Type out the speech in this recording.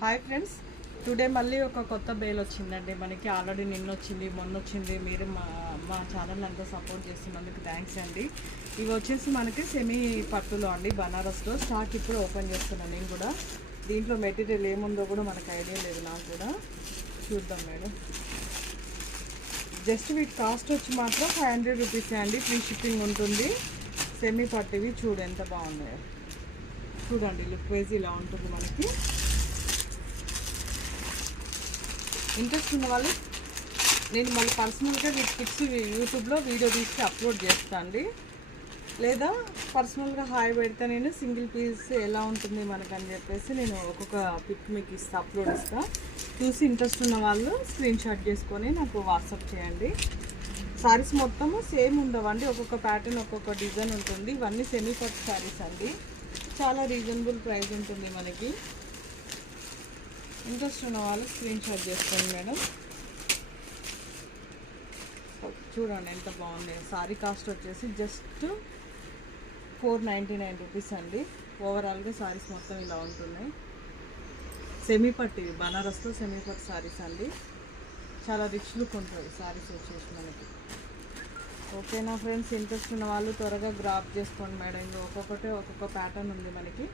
Hi friends, today మళ్ళీ ఒక కొత్త బేల్ వచ్చిందండి మనకి. ఆల్రెడీ నిన్న వచ్చింది, మొన్న వచ్చింది. మీరు మా ఛానల్ అంతా సపోర్ట్ చేస్తున్నందుకు థ్యాంక్స్ అండి. ఇవి వచ్చేసి మనకి సెమీ పట్టులో అండి, బనారస్లో. స్టాక్ ఇప్పుడు ఓపెన్ చేస్తున్నాను నేను కూడా. దీంట్లో మెటీరియల్ ఏముందో కూడా మనకు ఐడియా లేదు, నాకు కూడా. చూద్దాం మేడం. జస్ట్ వీటి కాస్ట్ వచ్చి మాత్రం 500 రూపీస్ అండి, ఫ్రీ షిప్పింగ్ ఉంటుంది. సెమీ పట్టువి చూడు ఎంత బాగున్నాయో. చూడండి, లుక్ వైజ్ ఇలా ఉంటుంది మనకి. ఇంట్రెస్ట్ ఉన్న వాళ్ళు నేను మళ్ళీ పర్సనల్గా వీటి పిక్స్ యూట్యూబ్లో వీడియో తీసి అప్లోడ్ చేస్తాను అండి. లేదా పర్సనల్గా హాయ్ పెడితే నేను సింగిల్ పీస్ ఎలా ఉంటుంది మనకని చెప్పేసి నేను ఒక్కొక్క పిక్ మీకు అప్లోడ్ ఇస్తాను. చూసి ఇంట్రెస్ట్ ఉన్న వాళ్ళు స్క్రీన్ షాట్ చేసుకొని నాకు వాట్సాప్ చేయండి. శారీస్ మొత్తము సేమ్ ఉండవండి, ఒక్కొక్క ప్యాటర్న్ ఒక్కొక్క డిజైన్ ఉంటుంది. ఇవన్నీ సెమీ పట్టు శారీస్ అండి, చాలా రీజనబుల్ ప్రైస్ ఉంటుంది మనకి. ఇంట్రెస్ట్ ఉన్న వాళ్ళు స్క్రీన్ షాట్ చేసుకోండి మేడం. చూడండి ఎంత బాగుంది. సారీ కాస్ట్ వచ్చేసి జస్ట్ 499 రూపీస్ అండి. ఓవరాల్గా సారీస్ మొత్తం ఇలా ఉంటున్నాయి. సెమీ పట్టు, ఇవి బనారస్లో సెమీ పట్టు సారీస్ అండి. చాలా రిచ్ లుక్ ఉంటుంది సారీస్ వచ్చేసి మనకి. ఓకేనా ఫ్రెండ్స్, ఇంట్రెస్ట్ ఉన్న వాళ్ళు త్వరగా గ్రాప్ చేసుకోండి మేడం. ఇంకా ఒక్కొక్కటి ఒక్కొక్క ప్యాటర్న్ ఉంది మనకి.